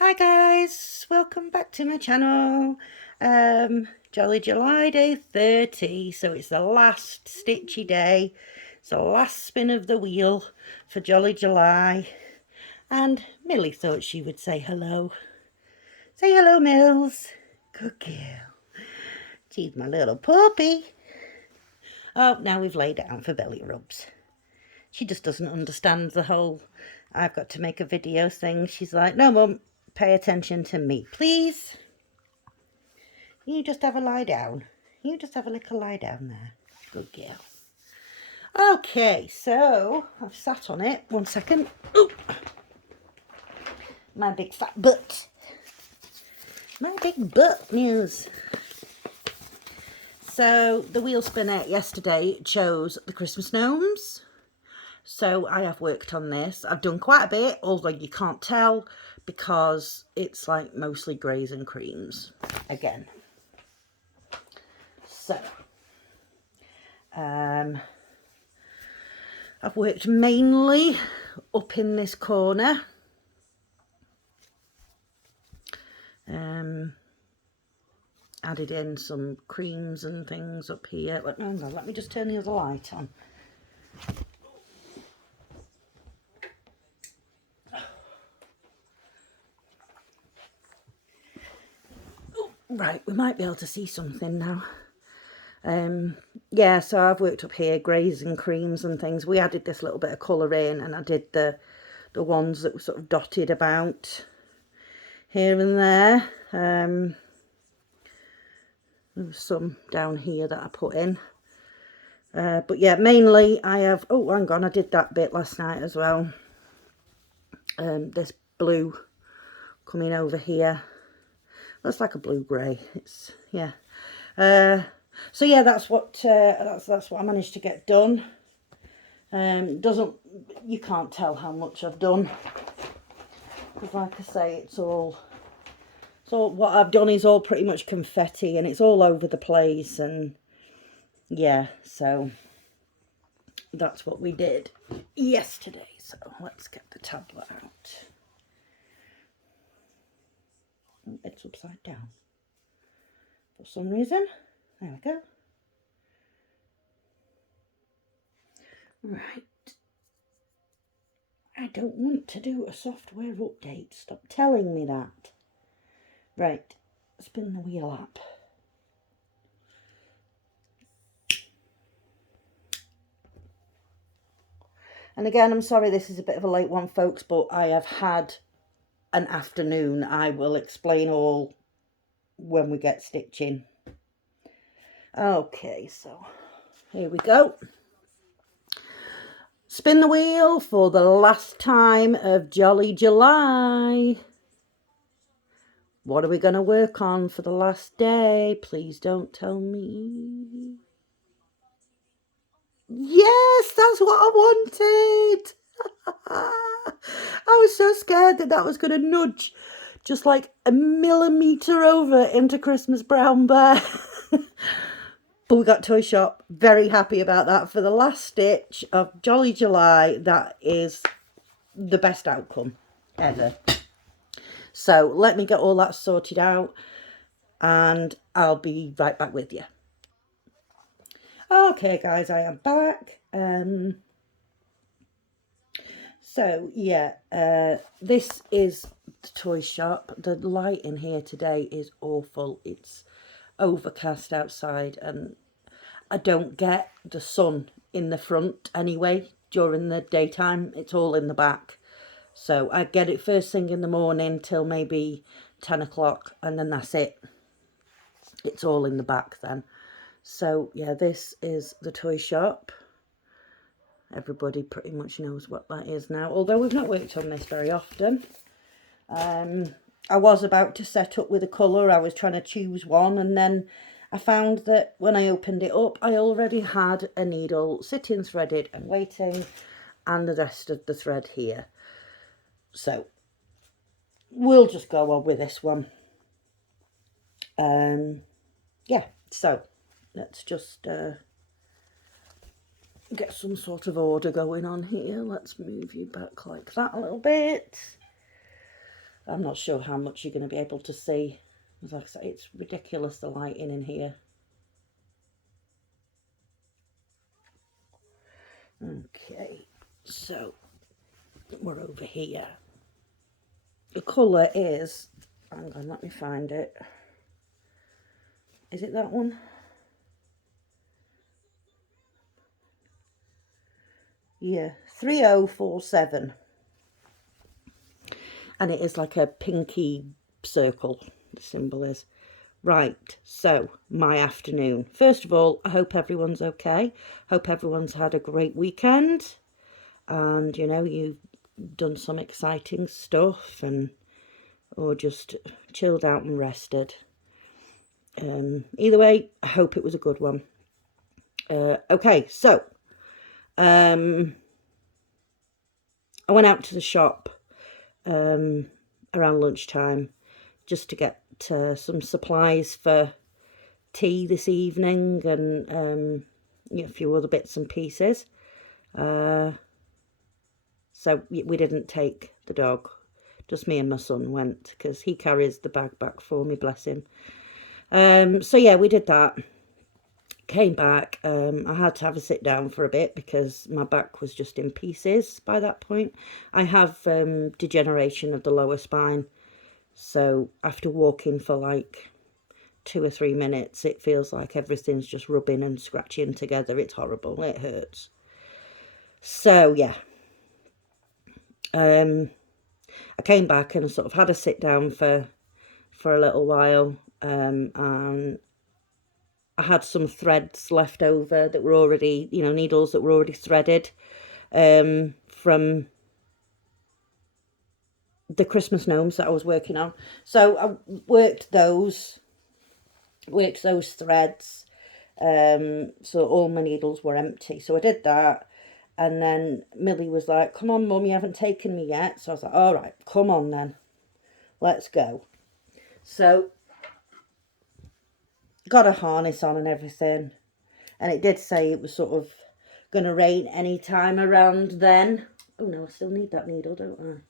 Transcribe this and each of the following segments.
Hi guys, welcome back to my channel. Jolly July day 30, so it's the last stitchy day. It's the last spin of the wheel for Jolly July. And Millie thought she would say hello. Say hello, Mills. Good girl. She's my little puppy. Oh, now we've laid down for belly rubs. She just doesn't understand the whole I've got to make a video thing. She's like, no, Mum, pay attention to me, please. You just have a lie down. You just have a little lie down there. Good girl. Okay, so I've sat on it. 1 second. Ooh. My big fat butt. My big butt news. So the wheel spinner yesterday chose the Christmas gnomes. So I have worked on this. I've done quite a bit, although you can't tell because it's like mostly greys and creams again. So I've worked mainly up in this corner. Added in some creams and things up here. Let me just turn the other light on. Oh, right, we might be able to see something now. Yeah, so I've worked up here, greys and creams and things. We added this little bit of colour in, and I did the ones that were sort of dotted about here and there. There's some down here that I put in. But yeah, mainly I have, oh, hang on, I did that bit last night as well. This blue coming over here. Looks like a blue-grey. It's, yeah. So yeah, that's what I managed to get done. You can't tell how much I've done. Because like I say, it's all, so what I've done is all pretty much confetti and it's all over the place, and yeah, so that's what we did yesterday. So let's get the tablet out. Oh, it's upside down for some reason. There we go. Right. I don't want to do a software update. Stop telling me that. Right. Spin the wheel up. And again, I'm sorry this is a bit of a late one, folks, but I have had an afternoon. I will explain all when we get stitching. Okay, so here we go. Spin the wheel for the last time of Jolly July. What are we going to work on for the last day? Please don't tell me. Yes, that's what I wanted. I was so scared that was going to nudge just like a millimetre over into Christmas Brown Bear. But we got Toy Shop. Very happy about that. For the last stitch of Jolly July, that is the best outcome ever. So let me get all that sorted out and I'll be right back with you. Okay guys, I am back. So yeah, this is the Toy Shop. The light in here today is awful. It's overcast outside and I don't get the sun in the front anyway during the daytime. It's all in the back. So I get it first thing in the morning till maybe 10 o'clock and then that's it. It's all in the back then. So yeah, this is the Toy Shop. Everybody pretty much knows what that is now, although we've not worked on this very often. I was about to set up with a colour. I was trying to choose one, and then I found that when I opened it up, I already had a needle sitting threaded and waiting, and the rest of the thread here. So we'll just go on with this one. Yeah, so let's just get some sort of order going on here. Let's move you back like that a little bit. I'm not sure how much you're going to be able to see. As like I say, it's ridiculous, the lighting in here. Okay, so we're over here. The colour is, hang on, let me find it. Is it that one? Yeah, 3047. And it is like a pinky circle, the symbol is. Right, so my afternoon. First of all, I hope everyone's okay. Hope everyone's had a great weekend. And, you know, you've done some exciting stuff and or just chilled out and rested. Either way, I hope it was a good one. Okay, so I went out to the shop around lunchtime just to get some supplies for tea this evening and a few other bits and pieces. So we didn't take the dog. Just me and my son went because he carries the bag back for me, bless him. So yeah, we did that. Came back. I had to have a sit down for a bit because my back was just in pieces by that point. I have degeneration of the lower spine. So after walking for like 2 or 3 minutes, it feels like everything's just rubbing and scratching together. It's horrible. It hurts. So yeah. I came back and I sort of had a sit down for a little while, and I had some threads left over that were already, you know, needles that were already threaded from the Christmas gnomes that I was working on. So I worked those threads, so all my needles were empty. So I did that. And then Millie was like, come on, Mum, you haven't taken me yet. So I was like, all right, come on then. Let's go. So got a harness on and everything. And it did say it was sort of going to rain any time around then. Oh, no, I still need that needle, don't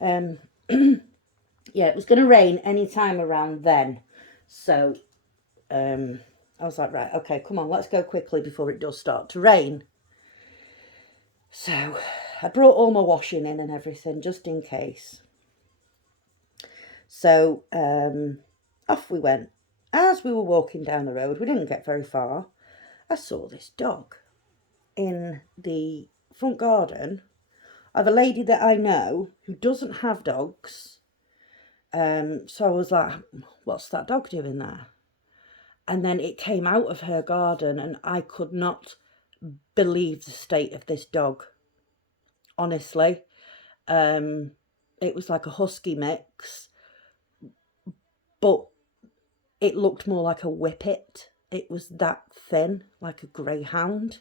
I? Yeah, it was going to rain any time around then. So I was like, right, okay, come on, let's go quickly before it does start to rain. So I brought all my washing in and everything just in case. So off we went. As we were walking down the road, we didn't get very far, I saw this dog in the front garden of a lady that I know who doesn't have dogs. So I was like, what's that dog doing there? And then it came out of her garden and I could not believe the state of this dog. Honestly, it was like a husky mix, but it looked more like a whippet. It was that thin, like a greyhound.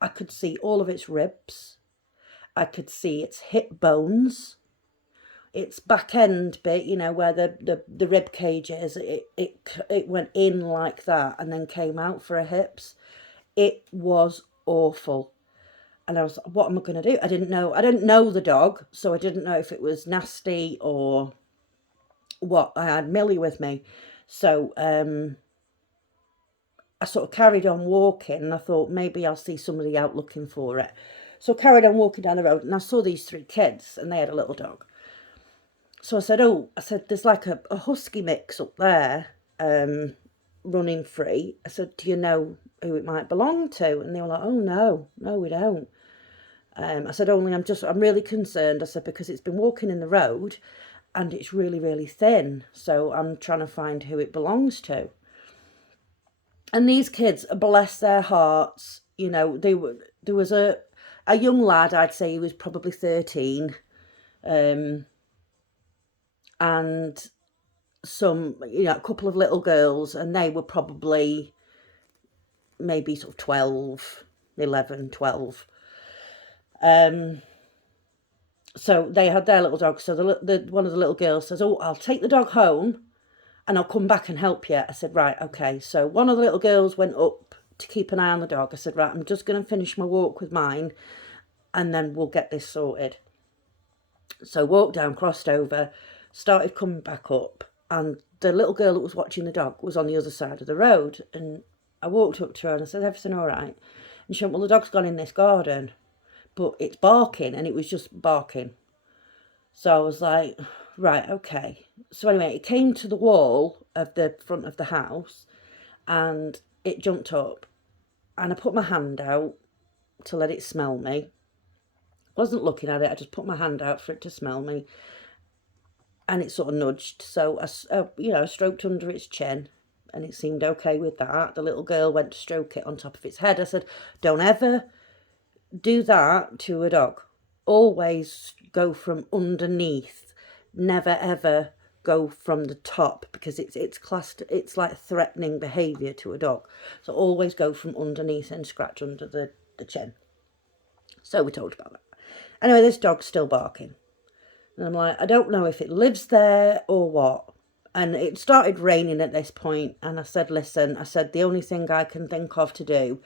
I could see all of its ribs. I could see its hip bones, its back end bit, you know, where the rib cage is. It went in like that and then came out for her hips. It was awful. And I was like, what am I going to do? I didn't know the dog, so I didn't know if it was nasty or what. I had Millie with me. So I sort of carried on walking and I thought maybe I'll see somebody out looking for it. So I carried on walking down the road and I saw these 3 kids and they had a little dog. So I said, there's like a husky mix up there running free. I said, do you know who it might belong to? And they were like, oh, no, we don't. I said, I'm really concerned. I said, because it's been walking in the road and it's really, really thin. So I'm trying to find who it belongs to. And these kids, bless their hearts, you know, there was a young lad, I'd say he was probably 13, and some, you know, a couple of little girls, and they were probably maybe sort of 12, 11, 12. So they had their little dog. So one of the little girls says, oh, I'll take the dog home and I'll come back and help you. I said, right, okay. So one of the little girls went up to keep an eye on the dog. I said, right, I'm just going to finish my walk with mine and then we'll get this sorted. So walked down, crossed over, started coming back up, and the little girl that was watching the dog was on the other side of the road. And I walked up to her and I said, everything all right? And she went, well, the dog's gone in this garden, but it's barking, and it was just barking. So I was like, right, okay. So anyway, it came to the wall of the front of the house and it jumped up, and I put my hand out to let it smell me. Wasn't looking at it, I just put my hand out for it to smell me, and it sort of nudged. So I stroked under its chin, and it seemed okay with that. The little girl went to stroke it on top of its head. I said, don't ever do that to a dog. Always go from underneath. Never ever go from the top, because it's classed, it's like threatening behaviour to a dog. So always go from underneath and scratch under the chin. So we talked about that. Anyway, this dog's still barking. And I'm like, I don't know if it lives there or what. And it started raining at this point, and I said, listen, I said, the only thing I can think of to do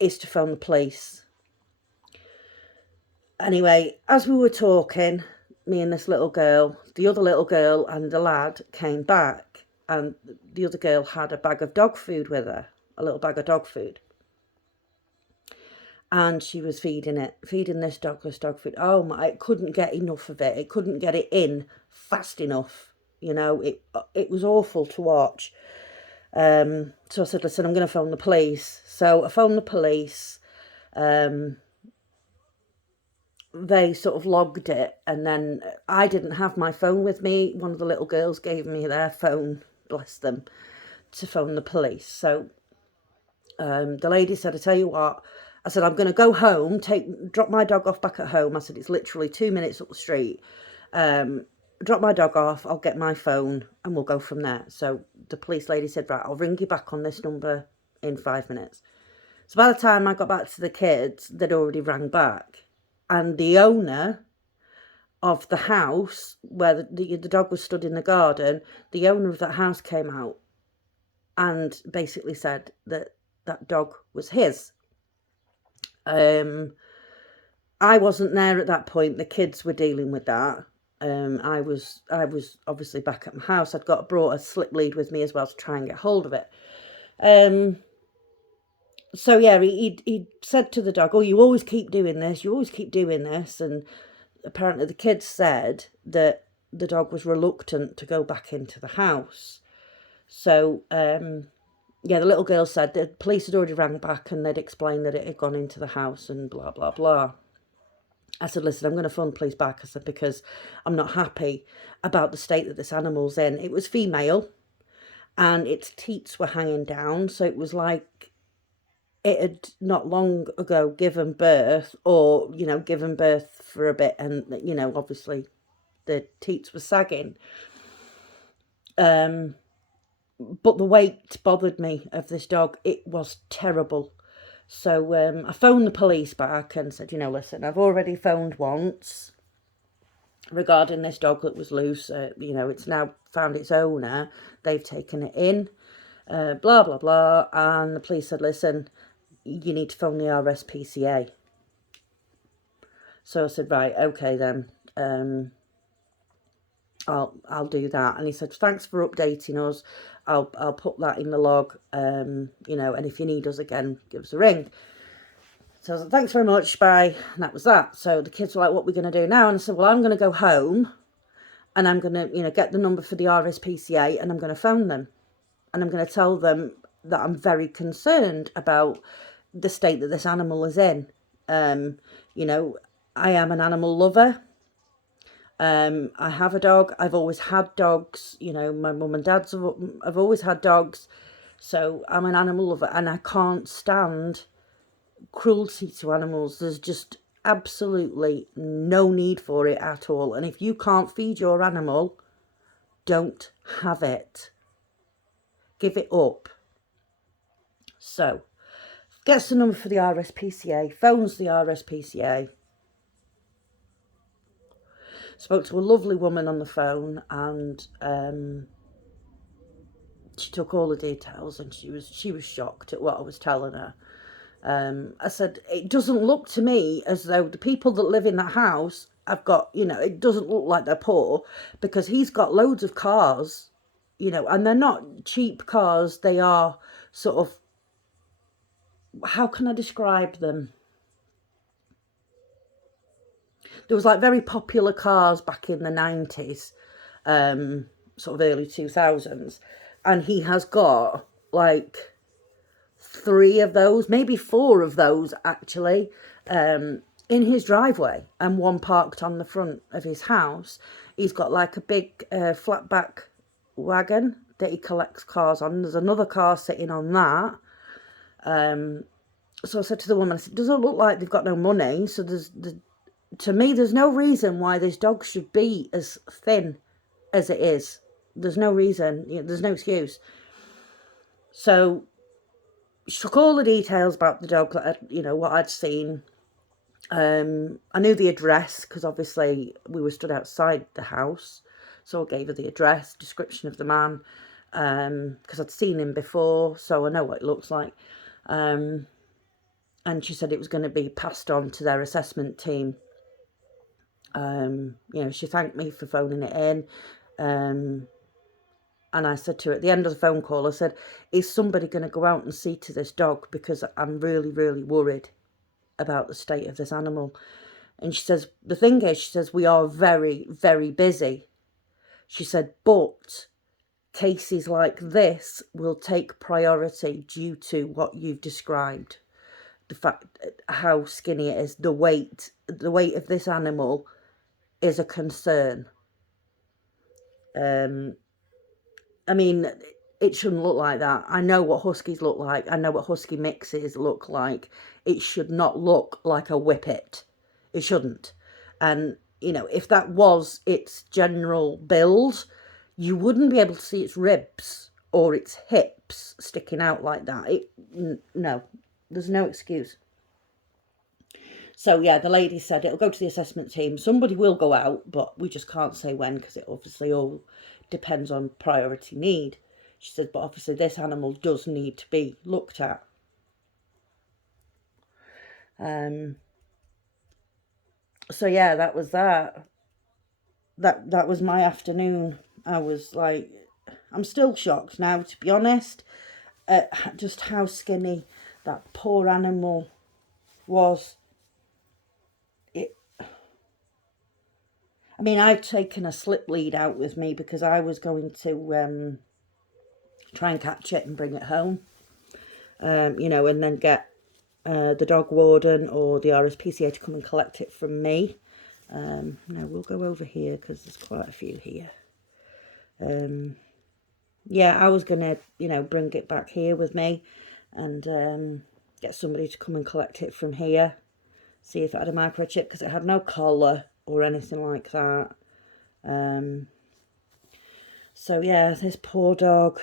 is to phone the police. Anyway, as we were talking, me and this little girl, the other little girl and the lad came back, and the other girl had a bag of dog food with her, a little bag of dog food. And she was feeding this dog food. Oh my, it couldn't get enough of it. It couldn't get it in fast enough. You know, it was awful to watch. So I said, listen, I'm going to phone the police. So I phoned the police. They sort of logged it, and then I didn't have my phone with me. One of the little girls gave me their phone, bless them, to phone the police. So the lady said, I tell you what, I said, I'm going to go home, drop my dog off back at home. I said, it's literally 2 minutes up the street. Drop my dog off, I'll get my phone, and we'll go from there. So the police lady said, right, I'll ring you back on this number in 5 minutes. So by the time I got back to the kids, they'd already rang back. And the owner of the house where the dog was stood in the garden, the owner of that house came out and basically said that that dog was his. I wasn't there at that point. The kids were dealing with that. I was obviously back at my house. I'd brought a slip lead with me as well to try and get hold of it. So yeah, he said to the dog, oh, you always keep doing this, you always keep doing this. And apparently the kids said that the dog was reluctant to go back into the house. So, yeah, the little girl said the police had already rang back and they'd explained that it had gone into the house and blah, blah, blah. I said, listen, I'm going to phone the police back. I said, because I'm not happy about the state that this animal's in. It was female and its teats were hanging down. So it was like it had not long ago given birth, or, you know, given birth for a bit, and, you know, obviously the teats were sagging. But the weight bothered me of this dog. It was terrible. So I phoned the police back and said, you know, listen, I've already phoned once regarding this dog that was loose. You know, it's now found its owner. They've taken it in, blah, blah, blah. And the police said, listen, you need to phone the RSPCA. So I said, right, okay then. I'll do that. And he said, thanks for updating us. I'll put that in the log, you know, and if you need us again, give us a ring. So I said, thanks very much, bye. And that was that. So the kids were like, what are we going to do now? And I said, well, I'm going to go home and I'm going to, you know, get the number for the RSPCA and I'm going to phone them. And I'm going to tell them that I'm very concerned about the state that this animal is in. You know, I am an animal lover. I have a dog. I've always had dogs. You know, my mum and dad's have always had dogs. So I'm an animal lover and I can't stand cruelty to animals. There's just absolutely no need for it at all. And if you can't feed your animal, don't have it. Give it up. So, gets the number for the RSPCA, phones the RSPCA. Spoke to a lovely woman on the phone, and she took all the details, and she was shocked at what I was telling her. I said, it doesn't look to me as though the people that live in that house have got, it doesn't look like they're poor, because he's got loads of cars, and they're not cheap cars. They are sort of, how can I describe them? There was like very popular cars back in the 90s, sort of early 2000s. And he has got like 3 of those, maybe 4 of those actually, in his driveway, and one parked on the front of his house. He's got like a big flatback wagon that he collects cars on. There's another car sitting on that. So I said to the woman, I said, doesn't look like they've got no money. So to me, there's no reason why this dog should be as thin as it is. There's no reason. There's no excuse. So she took all the details about the dog, that what I'd seen. I knew the address because obviously we were stood outside the house. So I gave her the address, description of the man, because I'd seen him before, so I know what it looks like. And she said it was going to be passed on to their assessment team. She thanked me for phoning it in. And I said to her at the end of the phone call, I said, is somebody going to go out and see to this dog? Because I'm really, really worried about the state of this animal. And she says, the thing is, she says, we are very, very busy. She said, but cases like this will take priority due to what you've described. The fact how skinny it is, the weight of this animal is a concern. I mean, it shouldn't look like that. I know what huskies look like. I know what husky mixes look like. It should not look like a whippet. It shouldn't. And, if that was its general build, you wouldn't be able to see its ribs or its hips sticking out like that. No, there's no excuse. So, yeah, the lady said it'll go to the assessment team. Somebody will go out, but we just can't say when because it obviously all depends on priority need. She said, but obviously this animal does need to be looked at. So, yeah, that was that. That was my afternoon. I was like, I'm still shocked now, to be honest, at just how skinny that poor animal was. I mean, I've taken a slip lead out with me because I was going to try and catch it and bring it home, and then get the dog warden or the RSPCA to come and collect it from me. Now we'll go over here because there's quite a few here. Yeah, I was going to, bring it back here with me and get somebody to come and collect it from here. See if it had a microchip, because it had no collar or anything like that. So yeah, this poor dog.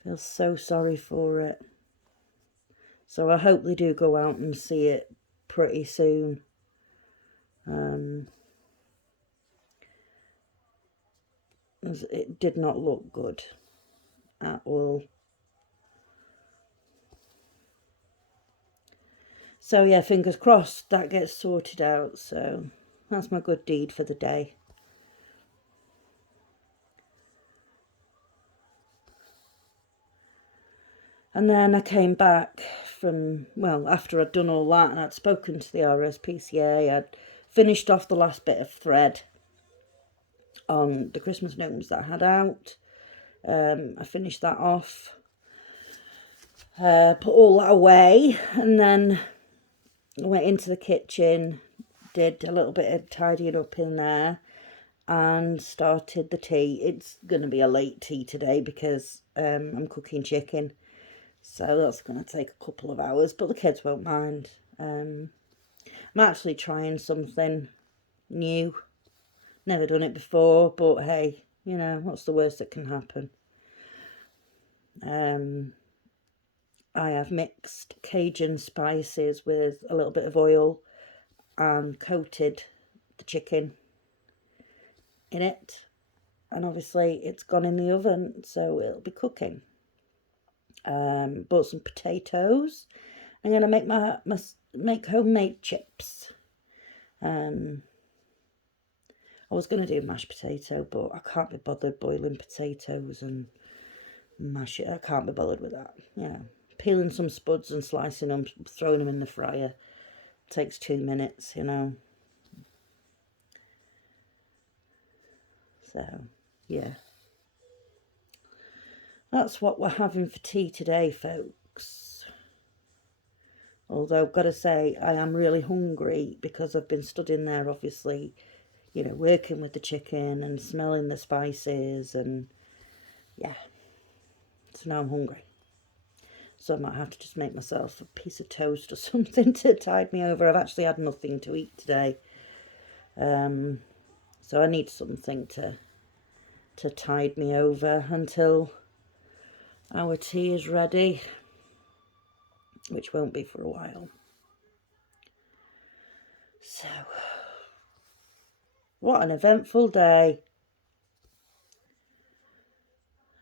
I feel so sorry for it. So I hope they do go out and see it pretty soon. It did not look good at all. So yeah, fingers crossed that gets sorted out. So that's my good deed for the day. And then I came back from, well, after I'd done all that and I'd spoken to the RSPCA, I'd finished off the last bit of thread on the Christmas gnomes that I had out. I finished that off, put all that away, and then I went into the kitchen, did a little bit of tidying up in there, and started the tea. It's going to be a late tea today because I'm cooking chicken. So that's going to take a couple of hours, but the kids won't mind. I'm actually trying something new. Never done it before, but hey, what's the worst that can happen? I have mixed Cajun spices with a little bit of oil and coated the chicken in it. And obviously it's gone in the oven, so it'll be cooking. Bought some potatoes. I'm going to make make homemade chips. I was going to do mashed potato, but I can't be bothered boiling potatoes and mash it. I can't be bothered with that. Yeah, peeling some spuds and slicing them, throwing them in the fryer takes 2 minutes, you know. So, yeah. That's what we're having for tea today, folks. Although, I've got to say, I am really hungry because I've been stood in there, obviously, you know, working with the chicken and smelling the spices and, yeah. So now I'm hungry. So I might have to just make myself a piece of toast or something to tide me over. I've actually had nothing to eat today. So I need something to tide me over until our tea is ready, which won't be for a while. So, what an eventful day.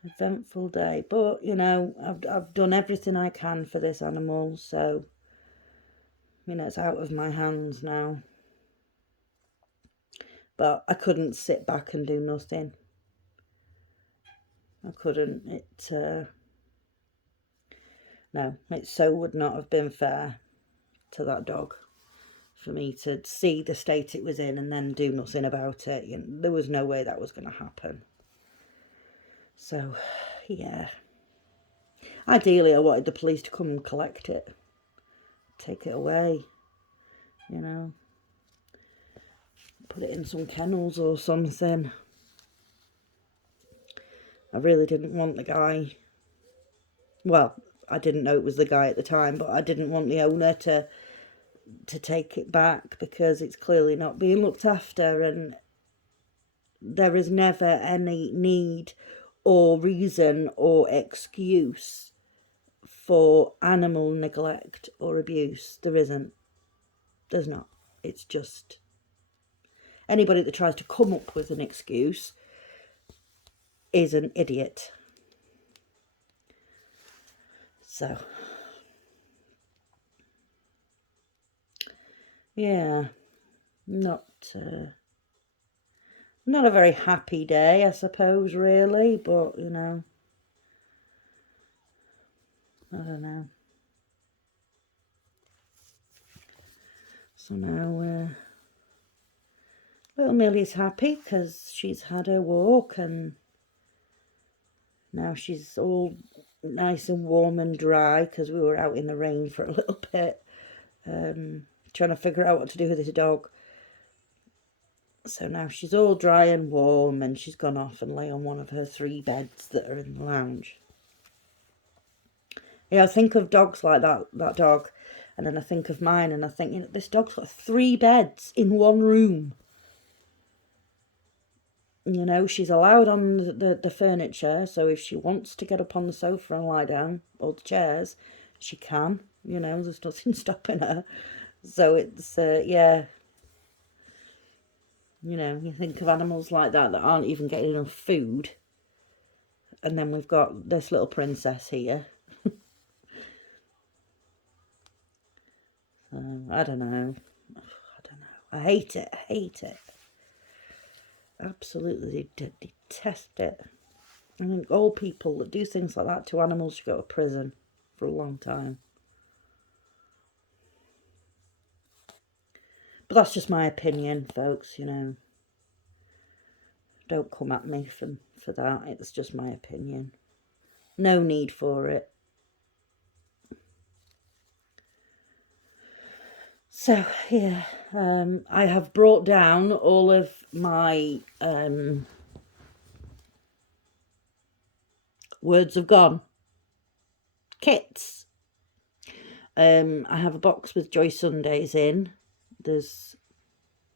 Eventful day. But, you know, I've done everything I can for this animal, so, you know, it's out of my hands now. But I couldn't sit back and do nothing. I couldn't. No, it so would not have been fair to that dog for me to see the state it was in and then do nothing about it. You know, there was no way that was going to happen. So, yeah. Ideally, I wanted the police to come and collect it. Take it away. You know. Put it in some kennels or something. I really didn't want the guy. Well, I didn't know it was the guy at the time, but I didn't want the owner to take it back because it's clearly not being looked after, and there is never any need or reason or excuse for animal neglect or abuse. There isn't. There's not. It's just anybody that tries to come up with an excuse is an idiot. So, yeah, not a very happy day, I suppose, really, but, you know, I don't know. So now, little Millie's happy because she's had her walk and now she's all nice and warm and dry because we were out in the rain for a little bit, trying to figure out what to do with this dog. So now she's all dry and warm and she's gone off and lay on one of her 3 beds that are in the lounge. Yeah, I think of dogs like that dog, and then I think of mine and I think, you know, this dog's got 3 beds in one room. You know, she's allowed on the furniture, so if she wants to get up on the sofa and lie down, or the chairs, she can. You know, there's nothing stopping her. So it's, yeah. You know, you think of animals like that aren't even getting enough food. And then we've got this little princess here. So, I don't know. I hate it. I hate it. Absolutely detest it. I think all people that do things like that to animals should go to prison for a long time. But that's just my opinion, folks, you know. Don't come at me for that. It's just my opinion. No need for it. So, yeah, I have brought down all of my Words Have Gone kits. I have a box with Joy Sundays in. There's,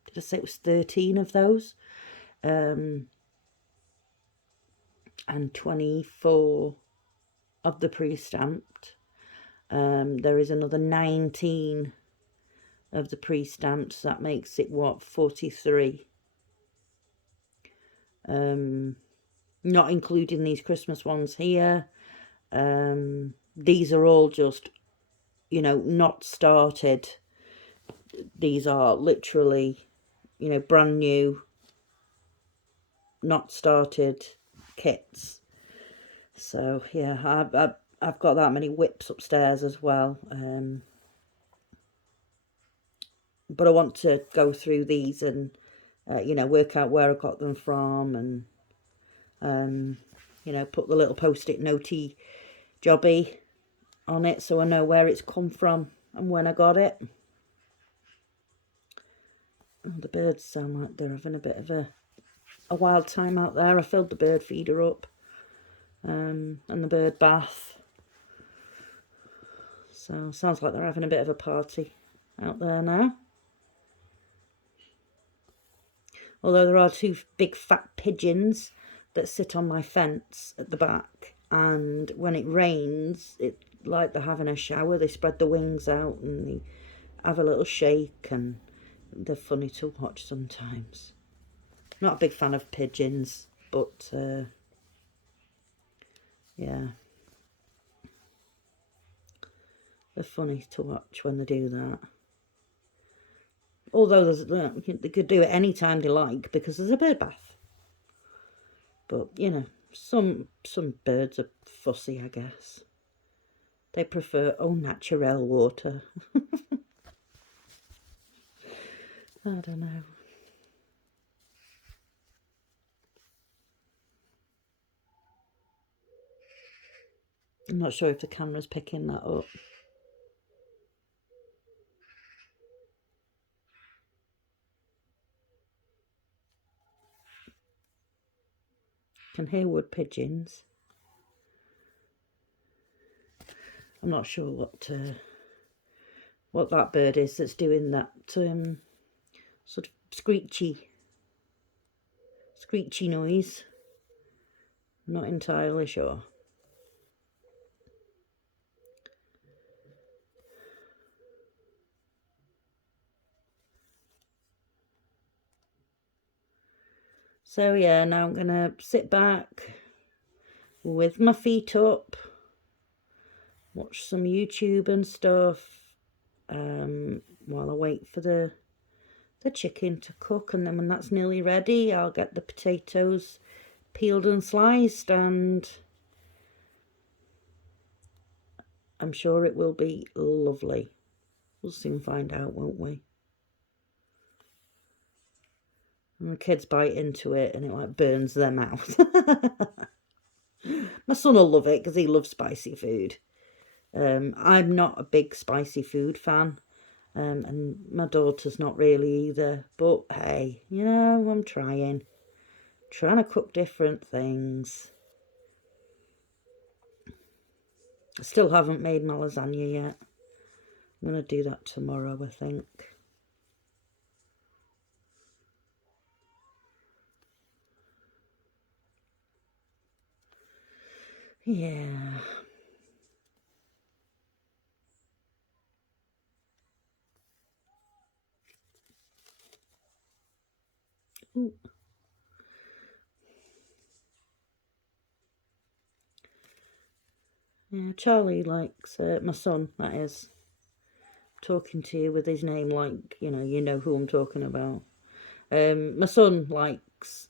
did I say it was 13 of those? And 24 of the pre-stamped. There is another 19 of the pre-stamped, so that makes it, what, 43? Not including these Christmas ones here. These are all just, you know, not started. These are literally, you know, brand new, not started kits. So yeah, I've got that many whips upstairs as well. But I want to go through these and you know, work out where I got them from, and you know, put the little post-it notey jobby on it so I know where it's come from and when I got it. Oh, the birds sound like they're having a bit of a wild time out there. I filled the bird feeder up, and the bird bath. So sounds like they're having a bit of a party out there now. Although there are two big fat pigeons that sit on my fence at the back, and when it rains, it like they're having a shower. They spread the wings out and they have a little shake, and they're funny to watch sometimes. Not a big fan of pigeons, but yeah, they're funny to watch when they do that. Although they could do it any time they like because there's a bird bath. But you know, some birds are fussy, I guess. They prefer au naturel water. I don't know. I'm not sure if the camera's picking that up. Can hear wood pigeons. I'm not sure what that bird is that's doing that sort of screechy noise. I'm not entirely sure. So yeah, now I'm gonna sit back with my feet up, watch some YouTube and stuff, while I wait for the chicken to cook, and then when that's nearly ready, I'll get the potatoes peeled and sliced, and I'm sure it will be lovely. We'll soon find out, won't we? And the kids bite into it and it like burns their mouth. My son will love it because he loves spicy food. I'm not a big spicy food fan, and my daughter's not really either. But hey, you know, I'm trying to cook different things. I still haven't made my lasagna yet. I'm going to do that tomorrow, I think. Yeah. Ooh. Yeah, Charlie likes, my son, that is, talking to you with his name like, you know who I'm talking about. My son likes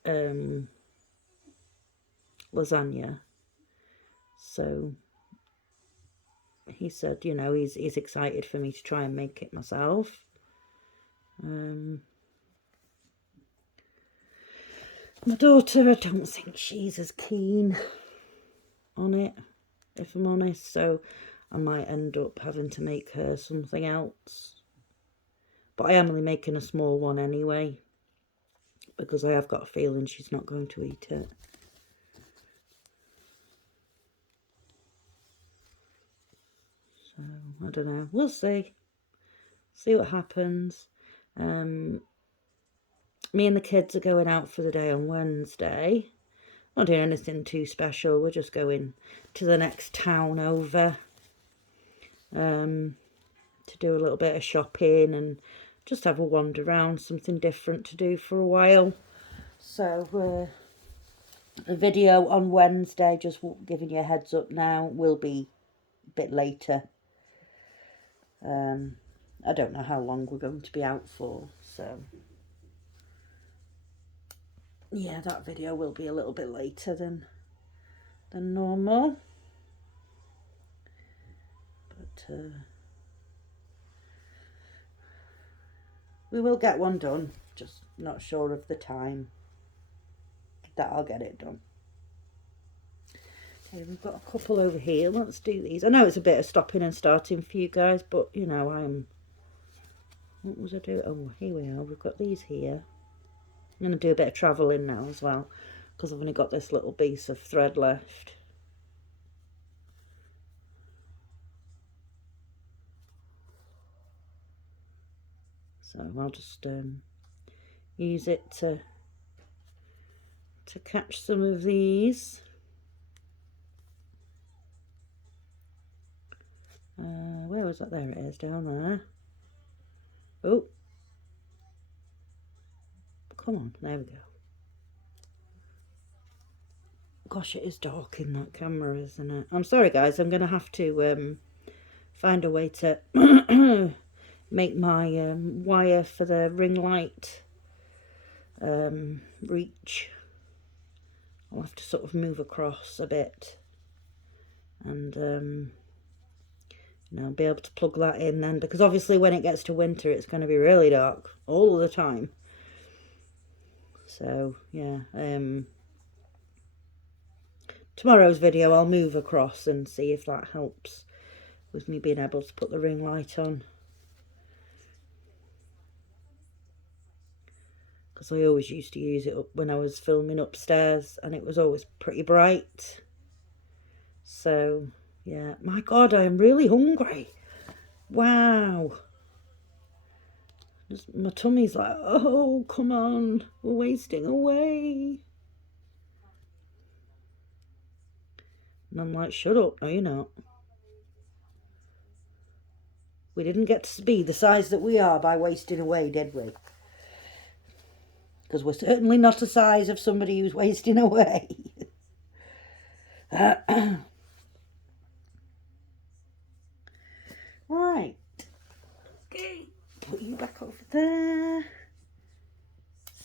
lasagna, so he said, you know, he's excited for me to try and make it myself. My daughter, I don't think she's as keen on it, if I'm honest, so I might end up having to make her something else. But I am only making a small one anyway, because I have got a feeling she's not going to eat it. So, I don't know. We'll see. See what happens. Me and the kids are going out for the day on Wednesday. Not doing anything too special. We're just going to the next town over to do a little bit of shopping and just have a wander around, something different to do for a while. So The video on Wednesday, just giving you a heads up now, will be a bit later. I don't know how long we're going to be out for, so yeah, that video will be a little bit later than normal. But we will get one done, just not sure of the time that I'll get it done. Okay, we've got a couple over here. Let's do these. I know it's a bit of stopping and starting for you guys, but you know, what was I doing? Oh, here we are. We've got these here. I'm going to do a bit of travelling now as well, because I've only got this little piece of thread left. So I'll just use it to catch some of these. Where was that? There it is, down there. Oh, come on, there we go. Gosh, it is dark in that camera, isn't it? I'm sorry guys, I'm going to have to find a way to make my wire for the ring light reach. I'll have to sort of move across a bit and you know, be able to plug that in then, because obviously when it gets to winter it's going to be really dark all the time. So yeah, tomorrow's video I'll move across and see if that helps with me being able to put the ring light on, because I always used to use it up when I was filming upstairs and it was always pretty bright. So yeah, my God, I am really hungry. Wow. My tummy's like, oh, come on, we're wasting away. And I'm like, shut up, no you're not. We didn't get to be the size that we are by wasting away, did we? Because we're certainly not the size of somebody who's wasting away. Right. Okay. Put you back over there.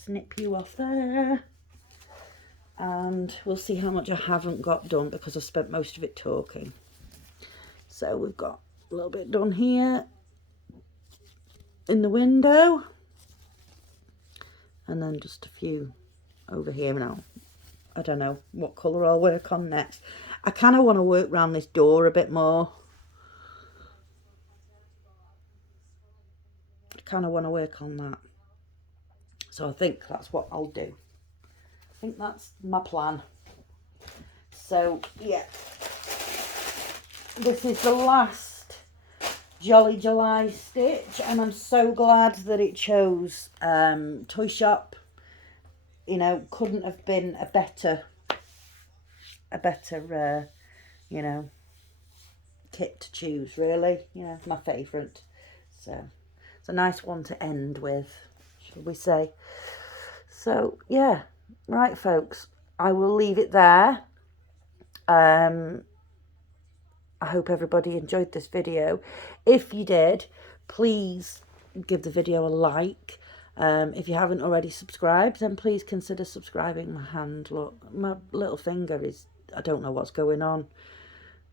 Snip you off there. And we'll see how much I haven't got done because I spent most of it talking. So we've got a little bit done here in the window. And then just a few over here now. I don't know what colour I'll work on next. I kind of want to work around this door a bit more. I kind of want to work on that. So I think that's what I'll do. I think that's my plan. So yeah, this is the last Jolly July stitch, and I'm so glad that it chose Toy Shop. You know, couldn't have been a better you know, kit to choose, really. You know, my favourite. So it's a nice one to end with, shall we say. So yeah, right folks, I will leave it there. I hope everybody enjoyed this video. If you did, please give the video a like. If you haven't already subscribed, then please consider subscribing. My hand, look, my little finger is, I don't know what's going on,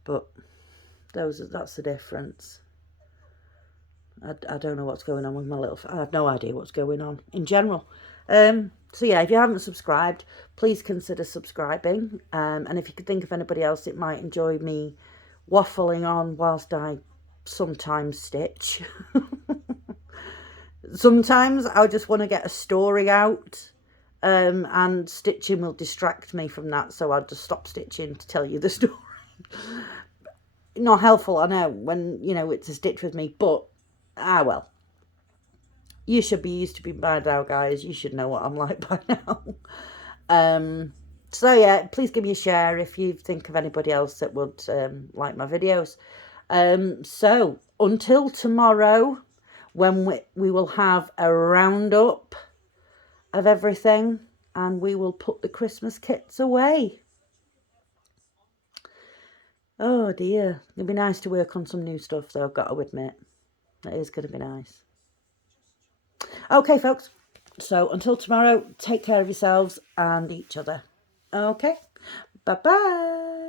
but that's the difference. I don't know what's going on with my little, I have no idea what's going on in general. So yeah, if you haven't subscribed, please consider subscribing. And if you could think of anybody else that might enjoy me waffling on whilst I sometimes stitch. Sometimes I just want to get a story out, and stitching will distract me from that, so I'll just stop stitching to tell you the story. Not helpful, I know, when, you know, it's a stitch with me, but, well. You should be used to me by now, guys. You should know what I'm like by now. So yeah, please give me a share if you think of anybody else that would like my videos. So until tomorrow, when we will have a roundup of everything, and we will put the Christmas kits away. Oh dear, it'll be nice to work on some new stuff though, I've got to admit. That is going to be nice. Okay, folks. So until tomorrow, take care of yourselves and each other. Okay. Bye-bye.